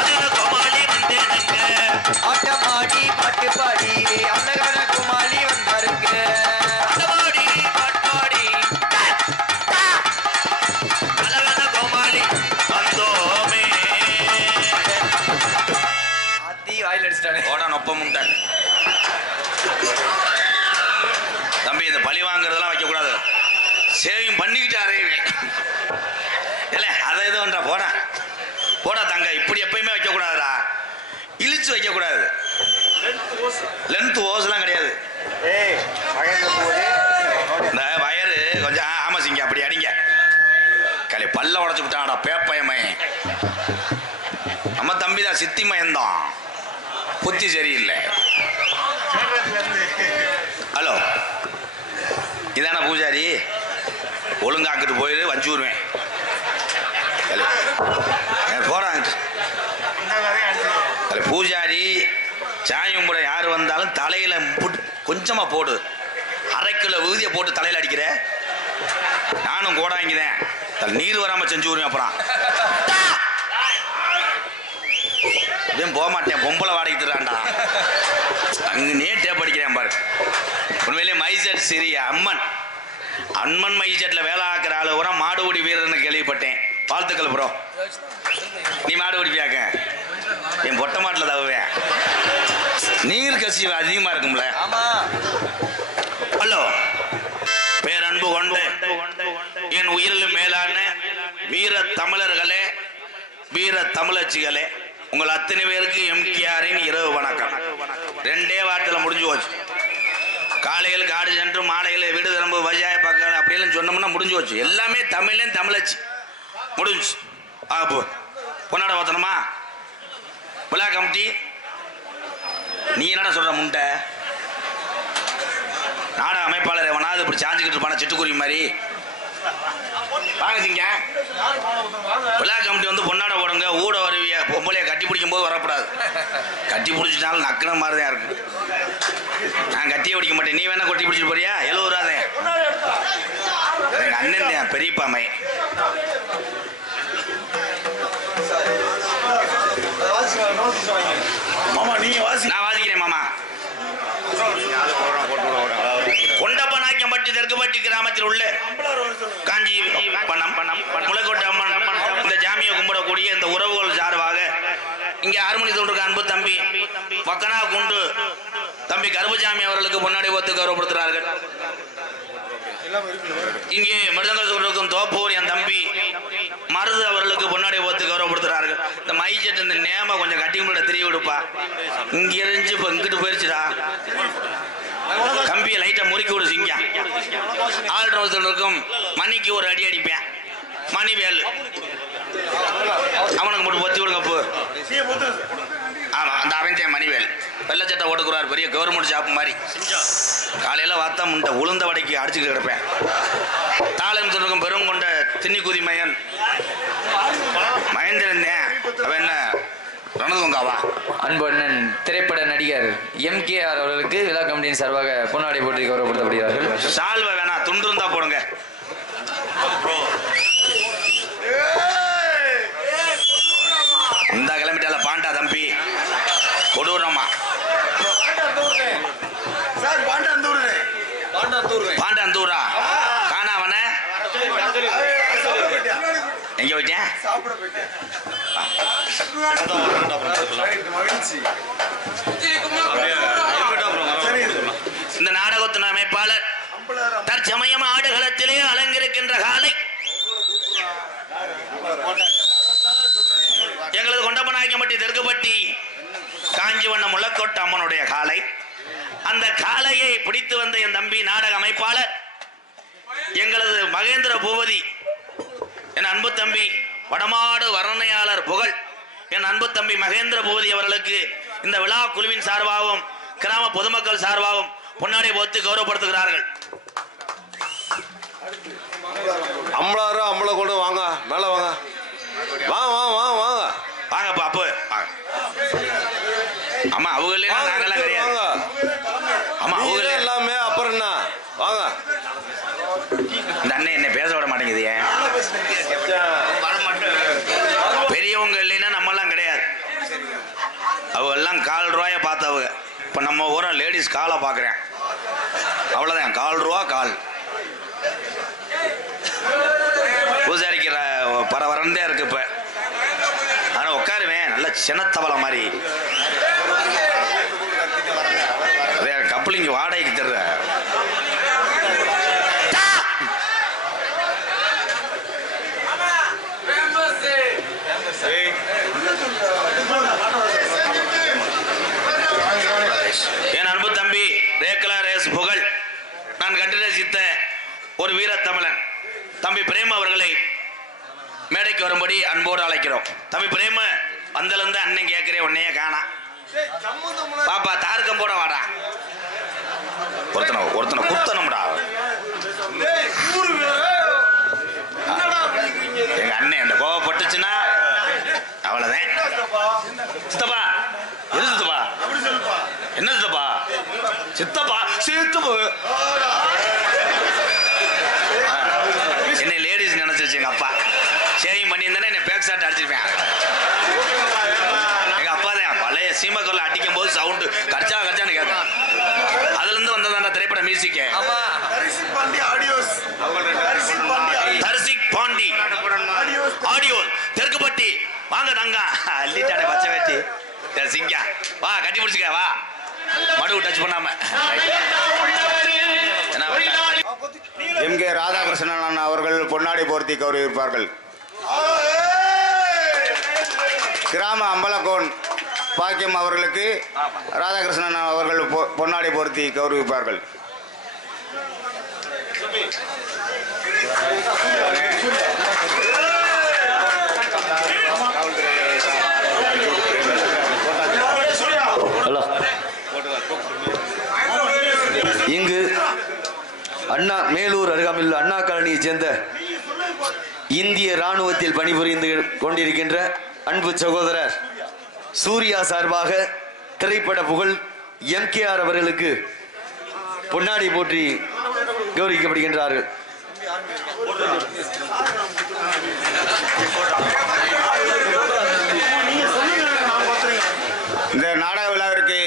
அதுல கோமாளி வந்தேனுங்க ஆட்டமாடி பாட்டு பாடி அழகான கோமாளி வந்தாருங்க ஆட்டமாடி பாட்டாடி அழகான கோமாளி வந்தோமே அத்தி வாயில் அடிச்சிட்டானே ஓட நொப்பம் உண்ட தம்பி இந்த பழி வாங்குறதெல்லாம் வைக்க கூடாது சேவிங் பண்ணிக்கிட்டு அறையுவேன் இல்ல அதை இது பண்ற போடா போடா தங்க இப்படி எப்பயுமே வைக்க கூடாதுடா இழிச்சு வைக்க கூடாது லென்த் ஓஸ்லாம் கிடையாது இந்த வயரு கொஞ்சம் ஆமாசிங்க அப்படி அடிங்க கலை பல்ல உடச்சு விட்டாடா பேப்பயமே நம்ம தம்பி தான் சித்தி மயந்தான் புத்தி சரியில்லை ஹலோ இதான பூஜாரி ஒழுங்காக்கிட்டு போயிடு வஞ்சூருவேன் போறாங்க பூஜாரி சாமி கும்பிட யார் வந்தாலும் தலையில கொஞ்சமா போடு அரை கிலோ ஊதியை போட்டு தலையில அடிக்கிற நானும் கோடாங்கிதேன் நீர் வராம செஞ்சு விடுவேன் அப்புறம் போக மாட்டேன் பொம்பளை வாடகைட்டுறான்டா அங்கனே டேப் அடிக்கிறேன் பாரு உண்மையிலே மைசெட் சிறிய அம்மன் மைசெட்ல வேலை ஆக்குற ஆளு கூட மாடுபிடி வீரர்னு கேள்விப்பட்டேன் வாழ்த்துக்கள் ப்ரோ நீ மாடு பிடிப்பியாக்க என் பொட்டை மாட்டில் தவுவேன் நீர் கசிவு அதிகமா இருக்கும்ல ஹலோ பேரன்பு கொண்டு என் உயிரிலும் மேலான வீர தமிழர்களே வீர தமிழச்சிகளே உங்கள் அத்தனை பேருக்கு எம்கேஆரின் இரவு வணக்கம். 2 வாரத்தில் முடிஞ்சு போச்சு. காலையில் காடு சென்று மாலையில் வீடு திரும்ப விவசாய பக்கம் அப்படியெல்லாம் சொன்னோம்னா முடிஞ்சு போச்சு. எல்லாமே தமிழ்லேயும் தமிழச்சு முடிஞ்சு. ஆ பொன்னாட ஓத்தனமா விழா கமிட்டி நீ என்னடா சொல்ற முண்டை நாடக அமைப்பாளர் எவனாவது இப்படி சாஞ்சுக்கிட்டு இருப்பான சிட்டுக்குருவி மாதிரி வாங்கச்சிங்க. விழா கமிட்டி வந்து பொன்னாட போடுங்க ஊட வருவிய பொம்பளைய கட்டி பிடிக்கும் போது வரக்கூடாது. கட்டி பிடிச்சிட்டாலும் நக்கின மாதிரி தான் இருக்கும். நான் கட்டியே பிடிக்க மாட்டேன். நீ வேணா கொட்டி பிடிச்சிட்டு போறியா? 70 ரூபாதே. எங்க அண்ணன் தான் பெரியப்பாமை. மாமா நீங்க வாசி. நான் வாசிக்கிறேன் மாமா. கொண்டப்பநாயக்கம்பட்டி தெற்குப்பட்டி கிராமத்தில் உள்ள காஞ்சி முளைக்கோட்டை அம்மன் இந்த ஜாமியை கும்பிடக்கூடிய இந்த உறவுகள் சார்பாக இங்கே ஹார்மோனி தொண்டிருக்க அன்பு தம்பி பக்கனா குண்டு தம்பி கருப்பசாமி அவர்களுக்கு பொன்னாடி ஒத்து கௌரவப்படுத்துகிறார்கள். இங்கே மிருதங்கள் சொல்லிருக்கும் தோப்பூர் என் தம்பி மருது அவர்களுக்கு பொன்னாடி ஒத்து கௌரவப்படுத்துகிறார்கள். இந்த மைஜெட் இந்த நேம கொஞ்சம் கட்டி கூட தெரிய விடுப்பா. இங்க இருந்து இப்ப இங்கிட்டு போயிருச்சுடா. கம்பியை லைட்டா முறுக்கி விடு சிங்க. ஆல் ரோசல் இருக்கும் மணிக்கு ஒரு அடி அடிப்பேன். மணி வேலு அவனுக்கு மட்டும் ஒத்தி விடுங்க போ. ஆமா அந்த அவன் மணிவேல் வெள்ளச்சட்டை ஓட்டுக்குறார். பெரிய கவர்மெண்ட் ஜாப் மாதிரி. காலையில வாத்தா முண்டை உளுந்த வடைக்கு அடிச்சுக்கிட்டு கிடப்பேன். தாளம் சொல்லிருக்கும் பெரும் கொண்ட தின்னிக்குதி மயன் மகேந்திரன் அவன் என்ன ரணதுங்காவா அன்பு அண்ணன் திரைப்பட நடிகர் எம்கேஆர் அவர்களுக்கு விழா கமிட்டியின் சார்பாக பொன்னாடை போட்டி கௌரவப்படுத்தப்படுகிறார்கள். சால்வை வேணா துண்டு இருந்தா போடுங்க. இந்த கிளம்பிட்டால பாண்டா தம்பி கொடூரமா பாண்டாந்தூரா காணாவன எங்க போயிட்டேன்? இந்த நாடகத்தின் அமைப்பாளர் தற்சமயம் ஆடுகளத்திலே அலங்கிருக்கின்ற காலை எங்களது கொண்டப்பநாயக்கம்பட்டி தெற்குப்பட்டி காஞ்சிவண்ணம் முள்ளக்கோட்டை அம்மனுடைய காலை. அந்த காலையை பிடித்து வந்த என் தம்பி நாடக அமைப்பாளர் எங்களது மகேந்திர பூபதி என் அன்பு தம்பி வடமாடு வர்ணனையாளர் புகழ் என் அன்பு தம்பி மகேந்திர பூபதி அவர்களுக்கு இந்த விழா குழுவின் சார்பாகவும் கிராம பொதுமக்கள் சார்பாகவும் பொன்னாடை போத்து கௌரவப்படுத்துகிறார்கள். அம்பளாரோ அம்பளை கொண்டு வாங்க மேல வாங்க வாங்க வாங்க வாங்க வாங்க பாப்பு. ஆமா அவங்களே நாங்கெல்லாம் கிடையாது. ஆமா அவங்களே எல்லாமே. அப்புறம் என்ன வாங்க. இந்த அண்ணன் என்ன பேச விட மாட்டேங்குது. பெரியவங்க இல்லைன்னா நம்ம எல்லாம் கிடையாது. அவங்க எல்லாம் ₹1/4 பார்த்தவங்க. இப்போ நம்ம ஊரம் லேடிஸ் காலை பார்க்குறேன். அவ்வளோதான், ₹1/4 கால். பூசாரிக்கிற பரவரந்தே இருக்கு இப்போ. ஆனால் உட்காருவேன் நல்ல சின்னத்தவளை மாதிரி. அதே கப்பலிங்க வாடகைக்கு தர்ற என் அன்பு தம்பி ரேக்கலா ரேஸ் புகழ் நான் கண்டு ரசித்த ஒரு வீர தமிழன் தம்பி பிரேம் அவர்களை மேடைக்கு வரும்படி அன்போடு அழைக்கிறோம். தம்பி பிரேம வந்திலிருந்து அண்ணன் கேட்கிறேன், உன்னையே காணா. பாப்பா தாருக்கம் போட வாடா. ஒருத்தனை குத்தணும்டா. எங்க அண்ணன் அந்த கோவப்பட்டுச்சுன்னா அவ்வளவுதான். சித்தப்பா எது சித்தப்பா? என்ன சித்தப்பா? சித்தப்பா சித்தப்பா என்னை லேடிஸ் நினைச்சிருச்சு எங்க அப்பா. ஷேவிங் பண்ணியிருந்தானே என்னை பேக் ஷாட் அடிச்சிருப்பேன். எங்க அப்பா தான் பழைய சீமக்கல்ல அடிக்கும் போது சவுண்டு கர்ச்சான்னு கேட்கும். அதுல இருந்து வந்ததான திரைப்பட மியூசிக். தரிசிக் பாண்டி ஆடியோ தெற்குப்பட்டி வாங்க தங்க அள்ளிட்டாடே பச்சை வேட்டி சிங்கா வா கட்டி பிடிச்சிக்க வா மடு டச் பண்ணாம. எம்.கே. ராதாகிருஷ்ணன் அவர்கள் பொன்னாடை போர்த்தி கௌரவிப்பார்கள். கிராம அம்பலக்கோன் பாக்கியம் அவர்களுக்கு ராதாகிருஷ்ணன் அவர்கள் பொன்னாடை போர்த்தி கௌரவிப்பார்கள். இங்கு அண்ணா மேலூர் அருகாமையில் அண்ணா காலனியைச் சேர்ந்த இந்திய ராணுவத்தில் பணிபுரிந்து கொண்டிருக்கின்ற அன்பு சகோதரர் சூர்யா சார்பாக திரைப்பட புகழ் எம்.கே.ஆர். அவர்களுக்கு பொன்னாடை போற்றி கௌரவிக்கப்படுகின்றார்கள். இந்த நாடக விழாவிற்கு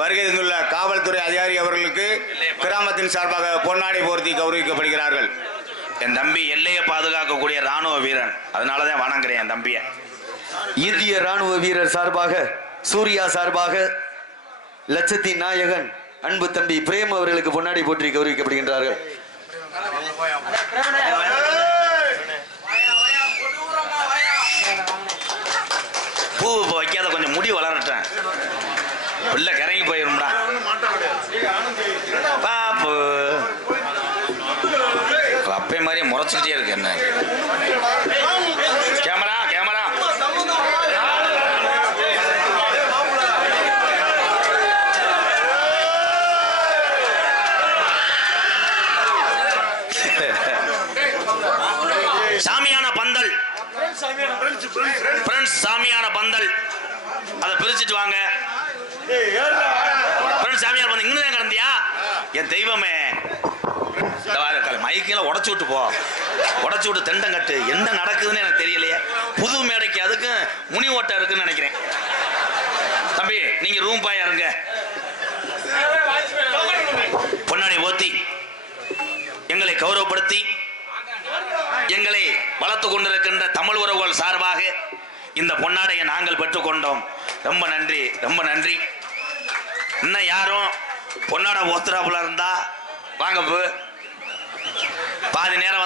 வருகை தந்துள்ள காவல்துறை அதிகாரி அவர்களுக்கு கிராமத்தின் சார்பாக பொன்னாடை போர்த்தி கௌரவிக்கப்படுகிறார்கள். என் தம்பி எல்லையை பாதுகாக்கக்கூடிய ராணுவ வீரன், அதனாலதான் வணங்குறேன் என் தம்பிய. இந்திய ராணுவ வீரர் சார்பாக சூர்யா சார்பாக லட்சத்தின் நாயகன் அன்பு தம்பி பிரேம் அவர்களுக்கு பொன்னாடை போற்றி கௌரவிக்கப்படுகின்றார்கள். பூ வைக்காத கொஞ்சம் முடி வளரட்டேன், பிள்ளை கறங்கி போயிரும்டா. பாப்பு அப்பே மாதிரி முறைச்சிக்கிட்டே இருக்கு. என்ன கேமரா கேமரா சாமியான பந்தல், சாமியான பந்தல் அதை பிரிச்சுட்டு வாங்க. சாமியார் பந்தல் இங்கதான் கிடந்தியா என் தெய்வமே? மைக்கெல்லாம் உடச்சு விட்டு போ, உடச்சு விட்டு தெண்டம் கட்டு. என்ன நடக்குதுன்னு எனக்கு தெரியலையே. புது மேடைக்கு அதுக்கு முனி ஓட்டம் இருக்குன்னு நினைக்கிறேன். தம்பி நீங்க ரூம் பாயா இருங்க. பொன்னாடை போத்தி எங்களை கௌரவப்படுத்தி எங்களை வளர்த்து கொண்டிருக்கின்ற தமிழ் உறவுகள் சார்பாக இந்த பொன்னாடையை நாங்கள் பெற்றுக்கொண்டோம். ரொம்ப நன்றி, ரொம்ப நன்றி. இன்னும் யாரும் பொன்னாடை ஓத்துறாப்புல இருந்தா வாங்க, பாதி நேரம்